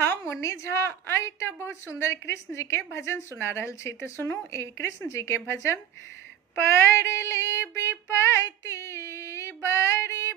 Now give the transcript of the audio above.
हम मुन्नी झा आइ एकटा बहुत सुंदर कृष्ण जी के भजन सुना रहल छी। तो सुनू ई कृष्ण जी के भजन। पड़ले विपत्ति बड़ी